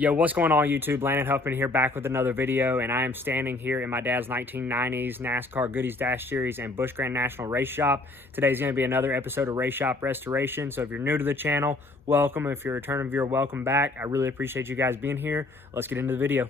Yo, what's going on YouTube? Landon Huffman here, back with another video, and I am standing here in my dad's 1990s NASCAR Goodies Dash Series and Busch Grand National Race Shop. Today's going to be another episode of Race Shop Restoration, so if you're new to the channel, welcome. If you're a returning viewer, welcome back. I really appreciate you guys being here. Let's get into the video.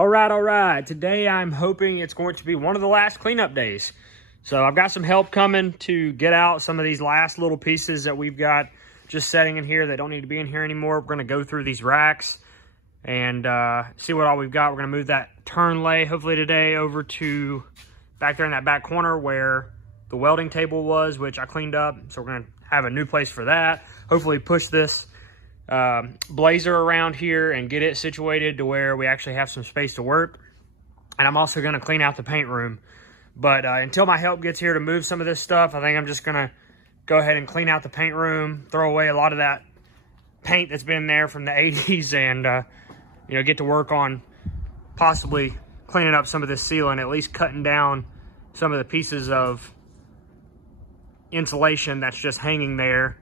All right. Today I'm hoping it's going to be one of the last cleanup days. So I've got some help coming to get out some of these last little pieces that we've got just setting in here that don't need to be in here anymore. We're going to go through these racks and see what all we've got. We're going to move that turn lay hopefully today over to back there in that back corner where the welding table was, which I cleaned up. So we're going to have a new place for that. Hopefully push this blazer around here and get it situated to where we actually have some space to work. And I'm also going to clean out the paint room, but until my help gets here to move some of this stuff, I think I'm just going to go ahead and clean out the paint room, throw away a lot of that paint that's been there from the 80s, and you know, get to work on possibly cleaning up some of this sealing, at least cutting down some of the pieces of insulation that's just hanging there,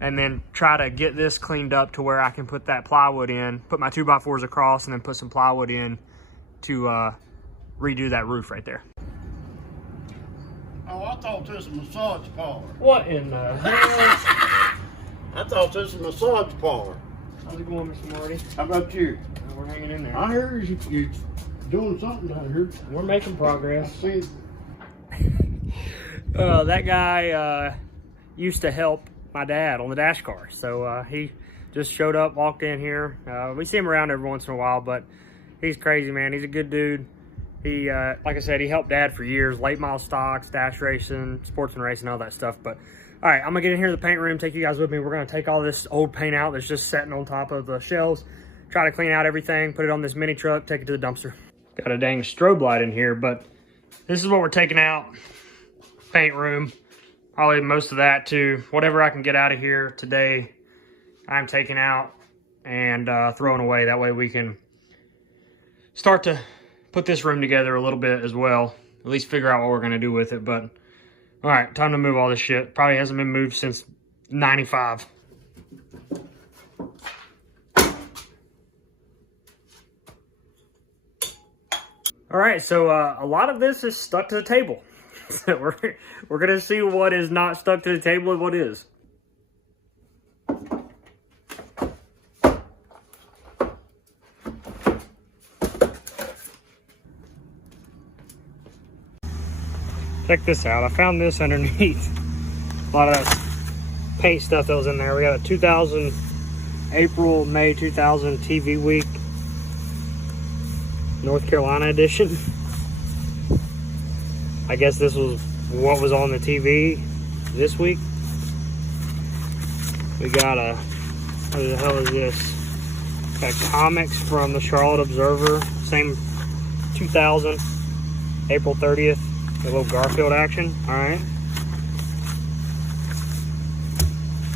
and then try to get this cleaned up to where I can put that plywood in, put my 2x4s across, and then put some plywood in to redo that roof right there. Oh, I thought this was a massage parlor. What in the hell? I thought this was a massage parlor. How's it going, Mr. Marty? How about you? We're hanging in there. I heard you doing something down here. We're making progress. I see. That guy used to help my dad on the dash car, so he just showed up, walked in here. We see him around every once in a while, but he's crazy, man. He's a good dude. He like I said, he helped dad for years, late model stocks, dash racing, sportsman racing, all that stuff. But all right, I'm gonna get in here to the paint room, take you guys with me. We're gonna take all this old paint out that's just sitting on top of the shelves, try to clean out everything, put it on this mini truck, take it to the dumpster. Got a dang strobe light in here, but this is what we're taking out. Paint room. Probably most of that too. Whatever I can get out of here today, I'm taking out and throwing away. That way we can start to put this room together a little bit as well. At least figure out what we're going to do with it. But all right, time to move all this shit. Probably hasn't been moved since 95. All right, so a lot of this is stuck to the table. We're gonna see what is not stuck to the table and what is. Check this out. I found this underneath a lot of that paint stuff that was in there. We got a 2000 May 2000 TV Week North Carolina edition. I guess this was what was on the TV this week. We got a, what the hell is this? Got comics from the Charlotte Observer, same 2000, April 30th, a little Garfield action, all right.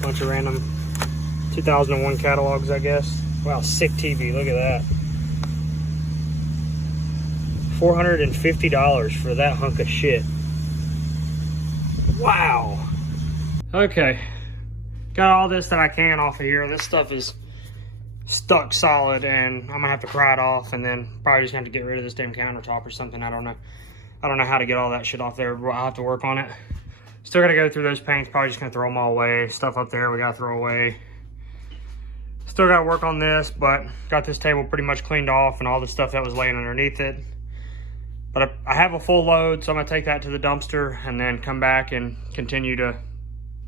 Bunch of random 2001 catalogs, I guess. Wow, sick TV, look at that. $450 for that hunk of shit. Wow. Okay. Got all this that I can off of here. This stuff is stuck solid and I'm gonna have to pry it off and then probably just have to get rid of this damn countertop or something. I don't know how to get all that shit off there, but I'll have to work on it. Still gotta go through those paints, probably just gonna throw them all away. Stuff up there we gotta throw away. Still gotta work on this, but got this table pretty much cleaned off and all the stuff that was laying underneath it. But I have a full load, so I'm gonna take that to the dumpster and then come back and continue to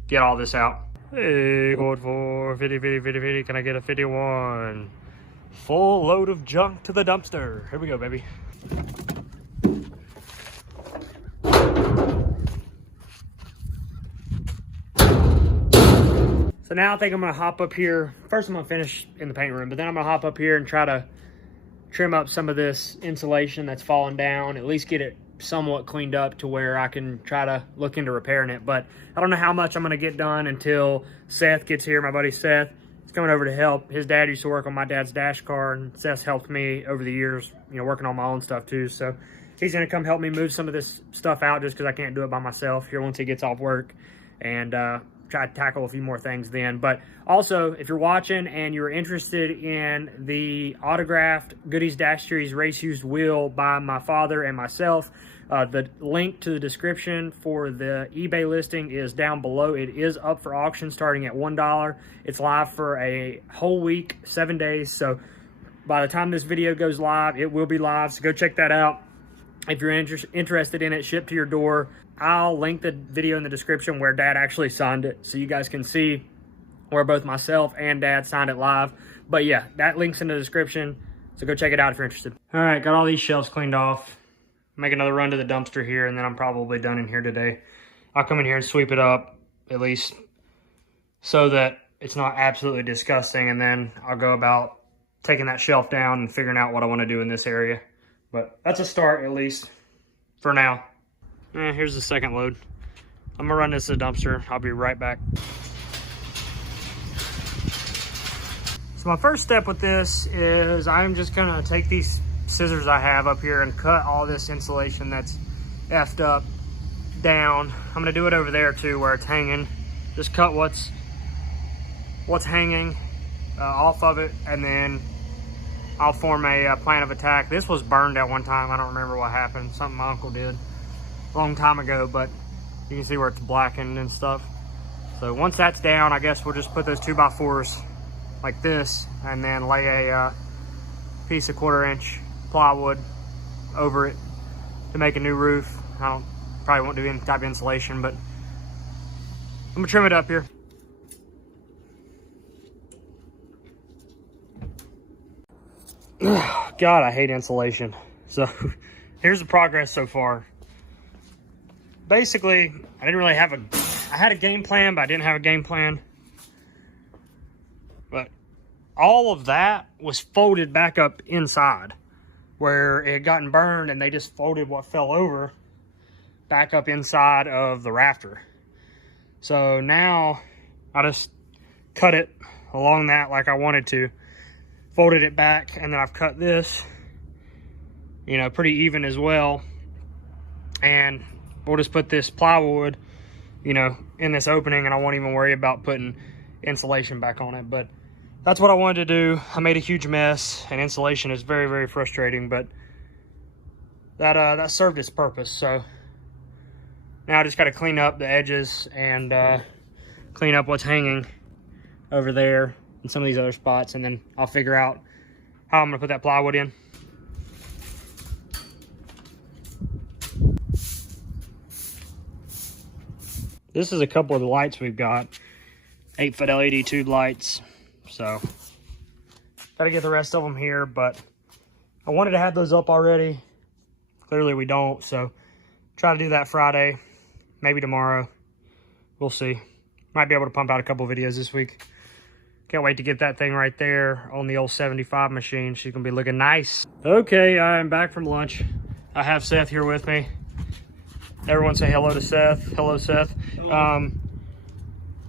get all this out. Hey, code for 50. Can I get a 51? Full load of junk to the dumpster. Here we go, baby. So now I think I'm gonna hop up here. First I'm gonna finish in the paint room, but then I'm gonna hop up here and try to trim up some of this insulation that's fallen down, at least get it somewhat cleaned up to where I can try to look into repairing it. But I don't know how much I'm going to get done until Seth gets here, my buddy Seth. He's coming over to help. His dad used to work on my dad's dash car, and Seth's helped me over the years, you know, working on my own stuff too. So he's gonna come help me move some of this stuff out just because I can't do it by myself here once he gets off work, and try to tackle a few more things then. But also, if you're watching and you're interested in the autographed Goody's Dash Series race used wheel by my father and myself, the link to the description for the eBay listing is down below. It is up for auction starting at $1. It's live for a whole week, 7 days. So by the time this video goes live, it will be live. So go check that out. If you're interested in it, shipped to your door. I'll link the video in the description where Dad actually signed it, so you guys can see where both myself and Dad signed it live. But yeah, that link's in the description, so go check it out if you're interested. All right, got all these shelves cleaned off. Make another run to the dumpster here, and then I'm probably done in here today. I'll come in here and sweep it up, at least, so that it's not absolutely disgusting, and then I'll go about taking that shelf down and figuring out what I want to do in this area. But that's a start, at least, for now. Here's the second load. I'm gonna run this to the dumpster. I'll be right back. So my first step with this is I'm just gonna take these scissors I have up here and cut all this insulation that's effed up down. I'm gonna do it over there too, where it's hanging. Just cut what's hanging off of it, and then I'll form a plan of attack. This was burned at one time. I don't remember what happened. Something my uncle did a long time ago, but you can see where it's blackened and stuff. So once that's down, I guess we'll just put those 2x4s like this, and then lay a piece of 1/4-inch plywood over it to make a new roof. Probably won't do any type of insulation, but I'm gonna trim it up here. God, I hate insulation. So here's the progress so far. Basically, I didn't really have I had a game plan, but I didn't have a game plan. But all of that was folded back up inside where it had gotten burned, and they just folded what fell over back up inside of the rafter. So now I just cut it along that like I wanted to, folded it back, and then I've cut this, you know, pretty even as well. And we'll just put this plywood, you know, in this opening, and I won't even worry about putting insulation back on it. But that's what I wanted to do. I made a huge mess, and insulation is very, very frustrating, but that served its purpose. So now I just got to clean up the edges and clean up what's hanging over there and some of these other spots, and then I'll figure out how I'm gonna put that plywood in. This is a couple of the lights we've got, 8-foot LED tube lights. So gotta get the rest of them here, but I wanted to have those up already. Clearly we don't, so try to do that Friday, maybe tomorrow. We'll see. Might be able to pump out a couple videos this week. Can't wait to get that thing right there on the old 75 machine. She's gonna be looking nice. Okay, I'm back from lunch. I have Seth here with me. Everyone say hello to Seth. Hello, Seth.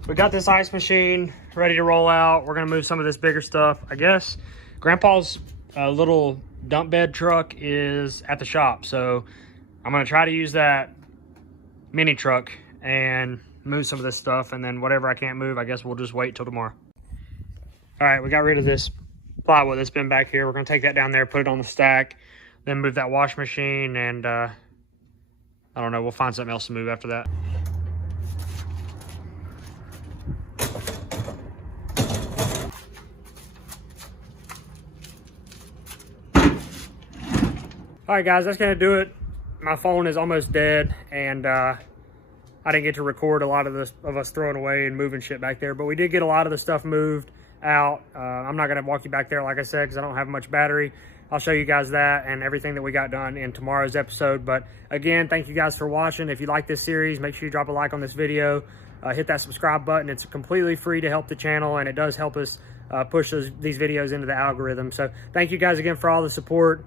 We got this ice machine ready to roll out. We're gonna move some of this bigger stuff. I guess Grandpa's little dump bed truck is at the shop, so I'm gonna try to use that mini truck and move some of this stuff, and then whatever I can't move, I guess we'll just wait till tomorrow. All right, we got rid of this plywood that's been back here. We're gonna take that down there, put it on the stack, then move that wash machine, and I don't know, we'll find something else to move after that. All right, guys, that's gonna do it. My phone is almost dead, and I didn't get to record a lot of this of us throwing away and moving shit back there, but we did get a lot of the stuff moved out. I'm not gonna walk you back there, like I said, because I don't have much battery. I'll show you guys that and everything that we got done in tomorrow's episode. But again, thank you guys for watching. If you like this series, make sure you drop a like on this video. Hit that subscribe button. It's completely free to help the channel, and it does help us push these videos into the algorithm. So thank you guys again for all the support.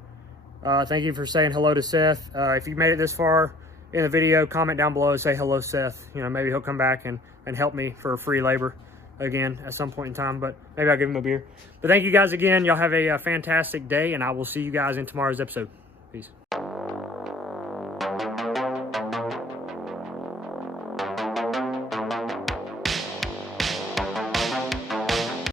Thank you for saying hello to Seth. If you made it this far in the video, comment down below and say hello, Seth. You know, maybe he'll come back and help me for free labor. again at some point in time, but maybe I'll give him a beer. But thank you guys again. Y'all have a fantastic day, and I will see you guys in tomorrow's episode. Peace.